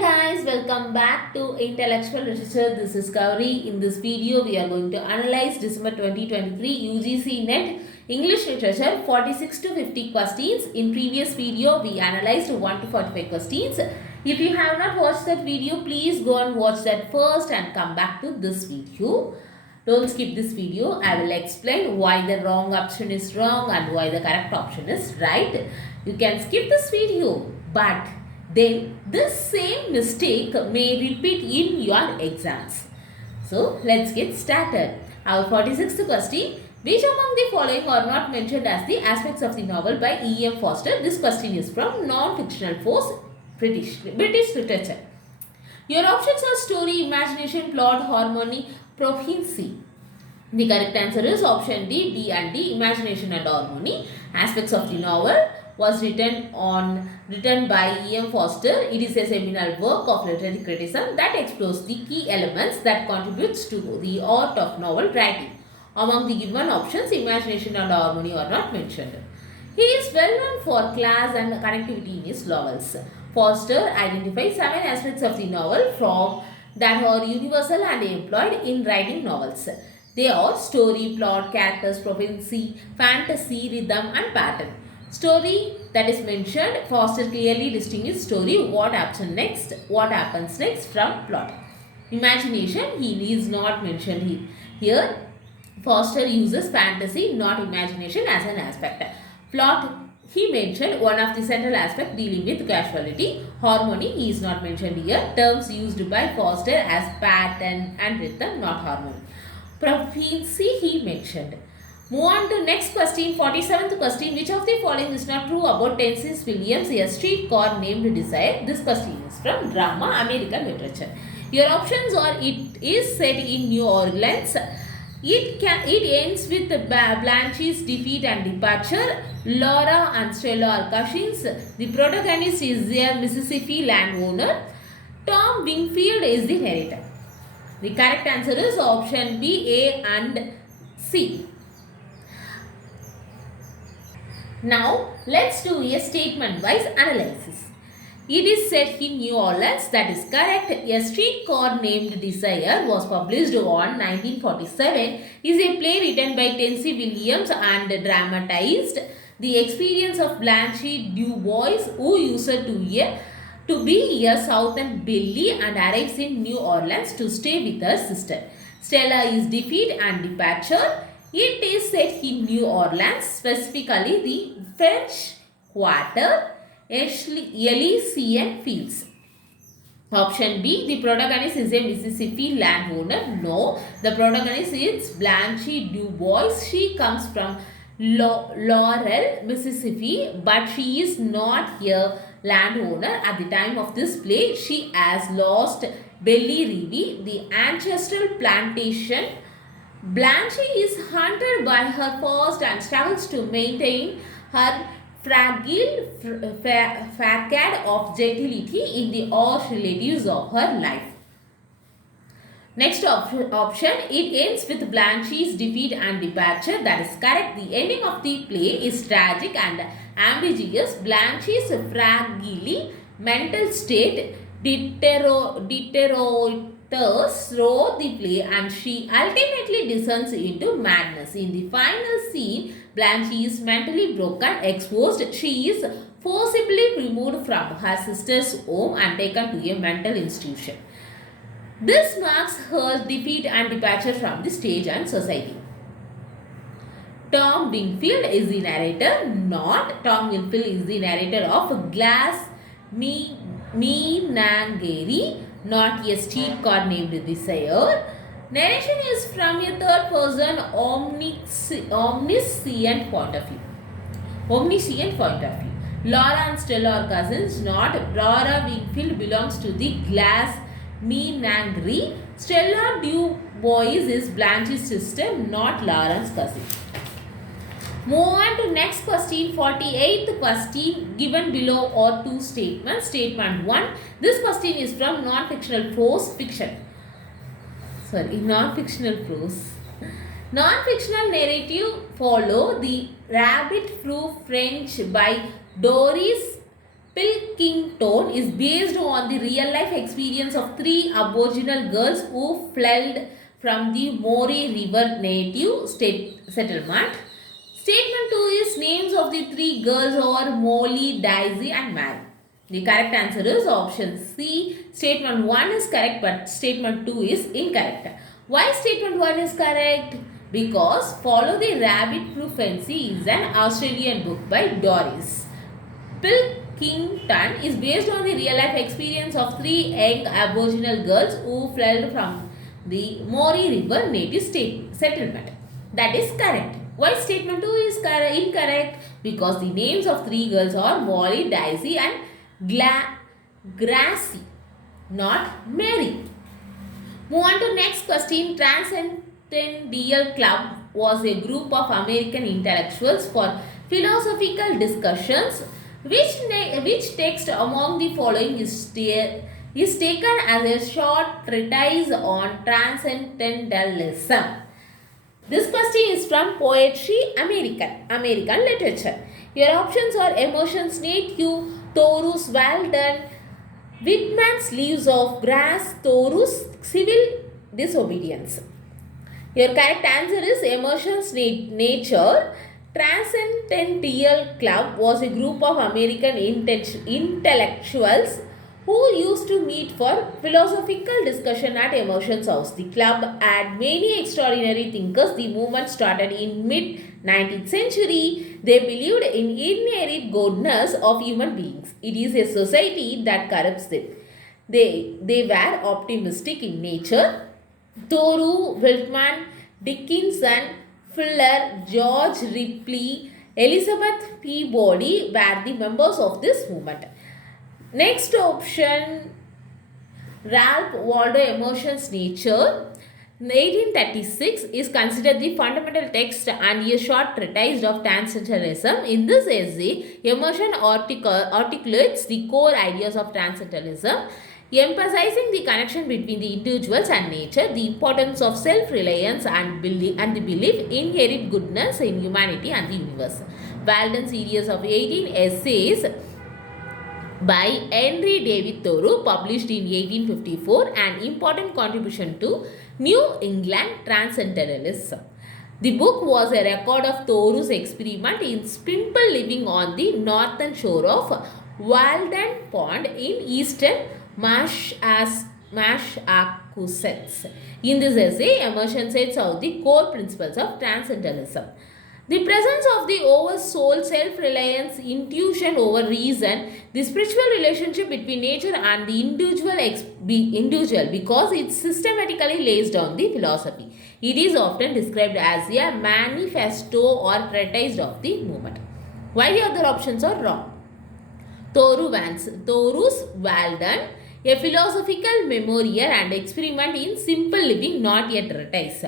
Guys, welcome back to Intellectual Literature. This is Gauri. In this video, we are going to analyze December 2023 UGC NET English Literature 46 to 50 questions. In previous video, we analyzed 1 to 45 questions. If you have not watched that video, please go and watch that first and come back to this video. Don't skip this video. I will explain why the wrong option is wrong and why the correct option is right. You can skip this video, but then this same mistake may repeat in your exams. So let's get started. Our 46th question. Which among the following are not mentioned as the aspects of the novel by E.M. Forster? This question is from non-fictional force British literature. Your options are story, imagination, plot, harmony, proficiency. The correct answer is option D, B and D, imagination and harmony. Aspects of the novel was written by E.M. Forster. It is a seminal work of literary criticism that explores the key elements that contributes to the art of novel writing. Among the given options, imagination and harmony are not mentioned. He is well known for class and connectivity in his novels. Forster identifies 7 aspects of the novel from that are universal and employed in writing novels. They are story, plot, characters, prophecy, fantasy, rhythm and pattern. Story that is mentioned, Forster clearly distinguishes story, what happens next from plot. Imagination, he is not mentioned here. Forster uses fantasy, not imagination as an aspect. Plot, he mentioned one of the central aspects dealing with causality. Harmony, he is not mentioned here. Terms used by Forster as pattern and rhythm, not harmony. Prophecy, he mentioned. Move on to next question, 47th question. Which of the following is not true about Tennessee Williams' A Streetcar Named Desire? This question is from Drama, American Literature. Your options are: it is set in New Orleans. It ends with Blanche's defeat and departure. Laura and Stella are cousins. The protagonist is a Mississippi landowner. Tom Wingfield is the narrator. The correct answer is option B, A and C. Now, let's do a statement-wise analysis. It is set in New Orleans. That is correct. A Streetcar Named Desire was published on 1947. Is a play written by Tennessee Williams and dramatized the experience of Blanche DuBois, who used to be a Southern belle and arrives in New Orleans to stay with her sister. Stella is defeat and departure. It is set in New Orleans, specifically the French Quarter, Elysian Fields. Option B, the protagonist is a Mississippi landowner. No, the protagonist is Blanche DuBois. She comes from Laurel, Mississippi, but she is not a landowner. At the time of this play, she has lost Belly Rivi, the ancestral plantation. Blanche is haunted by her past and struggles to maintain her fragile facade of gentility in the harsh relatives of her life. Next option, it ends with Blanche's defeat and departure. That is correct. The ending of the play is tragic and ambiguous. Blanche's fragile mental state deteriorates through the play and she ultimately descends into madness. In the final scene, Blanche is mentally broken, exposed. She is forcibly removed from her sister's home and taken to a mental institution. This marks her defeat and departure from the stage and society. Tom Wingfield is the narrator. Not. Tom Wingfield is the narrator of Glass Menagerie, not A Streetcar Named Desire. Narration is from a third person omniscient point of view. Laura and Stella are cousins. Not. Laura Wingfield belongs to the Glass Menagerie. Stella DuBois is Blanche's sister, not Laura's cousin. Move on to next question, 48th question. Given below are 2 statements. Statement 1. This question is from non-fictional prose fiction. Non-fictional prose. Non-fictional narrative follow the Rabbit Proof French by Doris Pilkington is based on the real life experience of three Aboriginal girls who fled from the Murray River native settlement. Statement 2 is names of the three girls are Molly, Daisy and Mary. The correct answer is option C. Statement 1 is correct but statement 2 is incorrect. Why statement 1 is correct? Because Follow the Rabbit Prophecy is an Australian book by Doris. Pilkington is based on the real life experience of three young Aboriginal girls who fled from the Murray River native settlement. That is correct. Why statement 2 is incorrect? Because the names of three girls are Molly, Daisy and Gracie, not Mary. Move on to next question. Transcendental Club was a group of American intellectuals for philosophical discussions. Which text among the following is taken as a short treatise on transcendentalism? This question is from Poetry American Literature. Your options are Emotions Native, Taurus Walden, Whitman's Leaves of Grass, Taurus Civil Disobedience. Your correct answer is Emotions Nature. Transcendental Club was a group of American intellectuals who used to meet for philosophical discussion at Emotions House. The club had many extraordinary thinkers. The movement started in mid-19th century. They believed in inherent goodness of human beings. It is a society that corrupts them. They were optimistic in nature. Thoreau, Whitman, Dickinson, Fuller, George Ripley, Elizabeth Peabody were the members of this movement. Next option, Ralph Waldo Emerson's Nature. 1836 is considered the fundamental text and a short treatise of transcendentalism. In this essay, Emerson articulates the core ideas of transcendentalism, emphasizing the connection between the individuals and nature, the importance of self-reliance and the belief in inherent goodness in humanity and the universe. Walden's series of 18 essays by Henry David Thoreau, published in 1854, an important contribution to New England transcendentalism. The book was a record of Thoreau's experiment in simple living on the northern shore of Walden Pond in eastern Massachusetts. In this essay, Emerson sets out the core principles of transcendentalism. The presence of the oversoul, self-reliance, intuition over reason, the spiritual relationship between nature and the individual because it systematically lays down the philosophy. It is often described as a manifesto or treatise of the movement. Why the other options are wrong? Thoreau's Walden, a philosophical memorial and experiment in simple living, not yet treatise.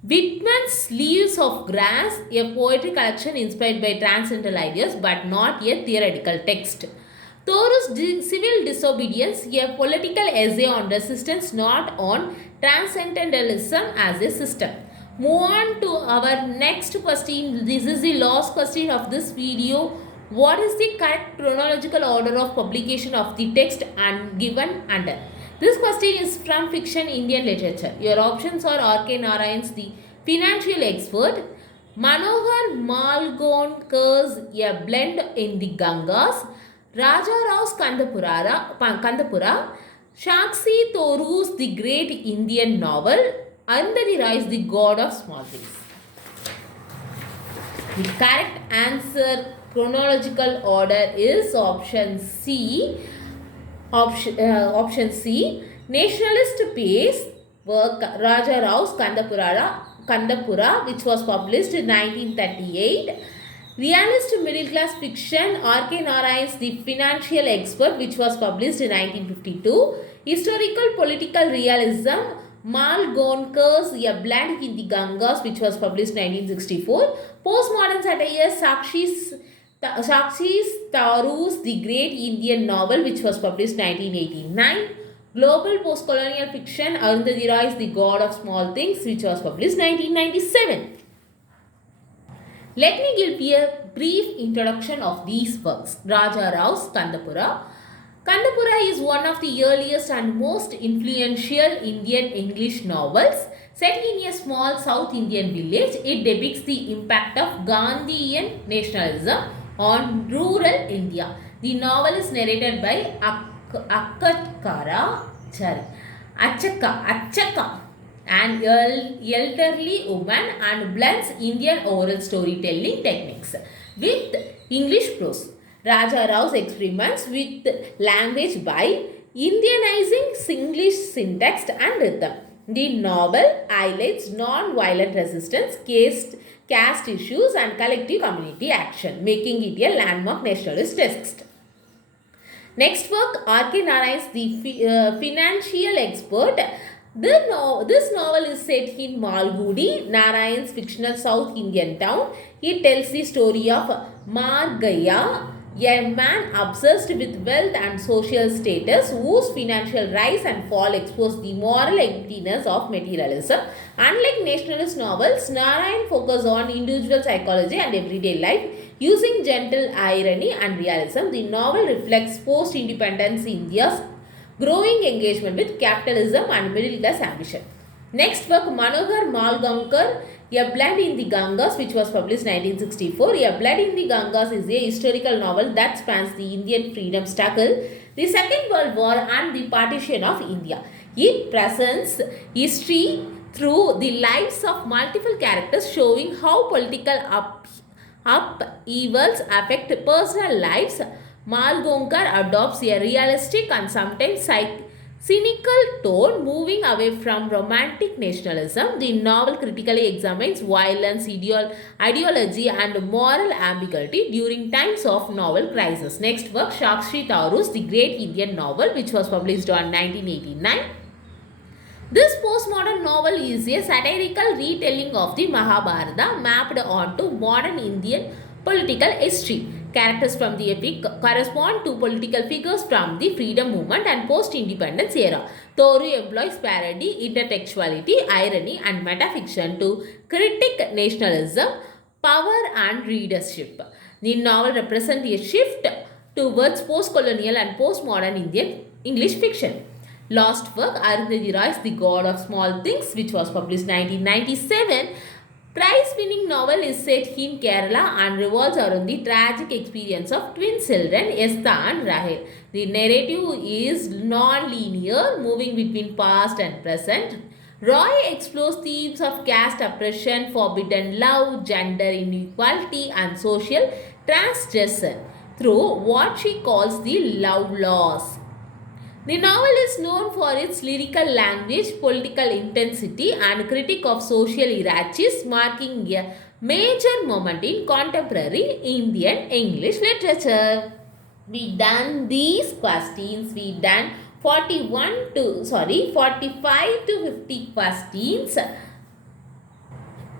Whitman's Leaves of Grass, a poetry collection inspired by transcendental ideas but not a theoretical text. Thoreau's Civil Disobedience, a political essay on resistance, not on transcendentalism as a system. Move on to our next question. This is the last question of this video. What is the correct chronological order of publication of the text and given under? This question is from Fiction Indian Literature. Your options are R.K. Narayan's The Financial Expert, Manohar Malgonkar's A Blend in the Gangas, Raja Rao's Kandapura, Shakshi Thoru's The Great Indian Novel, Arundhati Roy's The God of Small Things. The correct answer chronological order is option C. Option C. Nationalist pace work Raja Rao's Kandapura, which was published in 1938. Realist middle class fiction R.K. Narayan's The Financial Expert, which was published in 1952. Historical political realism Malgonkar's A Blend in the Gangas, which was published in 1964. Postmodern satire Shakshi Thoru's The Great Indian Novel, which was published in 1989. Global Postcolonial Fiction Arundhati Roy's The God of Small Things, which was published in 1997. Let me give you a brief introduction of these works. Raja Rao's Kandapura. Kandapura is one of the earliest and most influential Indian English novels. Set in a small South Indian village, it depicts the impact of Gandhian nationalism on rural India. The novel is narrated by Achaka, an elderly woman, and blends Indian oral storytelling techniques with English prose. Raja Rao's experiments with language by Indianizing Singlish syntax and rhythm. The novel highlights non-violent resistance, caste issues and collective community action, making it a landmark nationalist text. Next work, R.K. Narayan's The Financial Expert. This novel is set in Malgudi, Narayan's fictional South Indian town. It tells the story of Margaya, a man obsessed with wealth and social status whose financial rise and fall expose the moral emptiness of materialism. Unlike nationalist novels, Narayan focuses on individual psychology and everyday life. Using gentle irony and realism, the novel reflects post-independence India's growing engagement with capitalism and middle-class ambition. Next work, Manohar Malgaonkar, A Blood in the Ganges, which was published 1964. A Blood in the Ganges is a historical novel that spans the Indian freedom struggle, the Second World War and the partition of India. It presents history through the lives of multiple characters, showing how political upheavals affect personal lives. Malgaonkar adopts a realistic and sometimes cynical tone, moving away from romantic nationalism. The novel critically examines violence, ideology and moral ambiguity during times of novel crisis. Next work, Shakshi Taru's The Great Indian Novel, which was published on 1989. This postmodern novel is a satirical retelling of the Mahabharata mapped onto modern Indian political history. Characters from the epic correspond to political figures from the freedom movement and post-independence era. Toru employs parody, intertextuality, irony and metafiction to critique nationalism, power and readership. The novel represents a shift towards post-colonial and postmodern Indian English fiction. Last work, Arundhati Roy's The God of Small Things, which was published 1997. Prize-winning novel is set in Kerala and revolves around the tragic experience of twin children, Estha and Rahel. The narrative is non-linear, moving between past and present. Roy explores themes of caste oppression, forbidden love, gender inequality and social transgression through what she calls the love laws. The novel is known for its lyrical language, political intensity and critique of social hierarchies, marking a major moment in contemporary Indian English literature. We done these questions. We done 45 to 50 questions.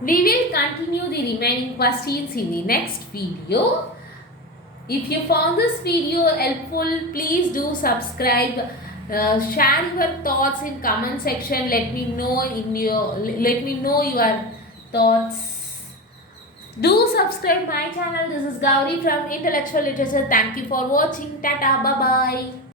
We will continue the remaining questions in the next video. If you found this video helpful, please do subscribe. Share your thoughts in comment section. Let me know your thoughts. Do subscribe my channel. This is Gauri from Intellectual Literature. Thank you for watching. Tata. Bye bye.